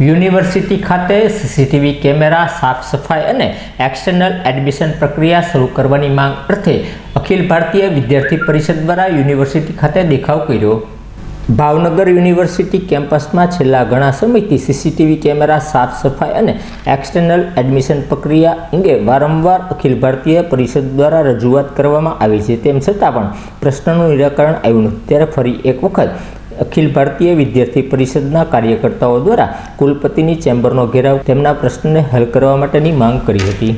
University ખાતે CCTV camera, સાફ સફાઈ અને એક્સટર્નલ એડમિશન પ્રક્રિયા શરૂ કરવાની માંગ અર્થે અખિલ ભારતીય વિદ્યાર્થી પરિષદ દ્વારા યુનિવર્સિટી ખાતે દેખાવ કર્યો। ભાવનગર યુનિવર્સિટી કેમ્પસમાં છેલ્લા ઘણા સમયથી સીસીટીવી કેમેરા, સાફ સફાઈ અને એક્સટર્નલ એડમિશન પ્રક્રિયા અંગે વારંવાર અખિલ ભારતીય પરિષદ દ્વારા રજૂઆત કરવામાં આવી છે। તેમ છતાં પણ પ્રશ્નનું નિરાકરણ આવ્યું નથી। ત્યારે ફરી એક વખત અખિલ ભારતીય વિદ્યાર્થી પરિષદના કાર્યકર્તાઓ દ્વારા કુલપતિની ચેમ્બરનો ઘેરાવ તેમના પ્રશ્નને હલ કરવા માટેની માંગ કરી હતી।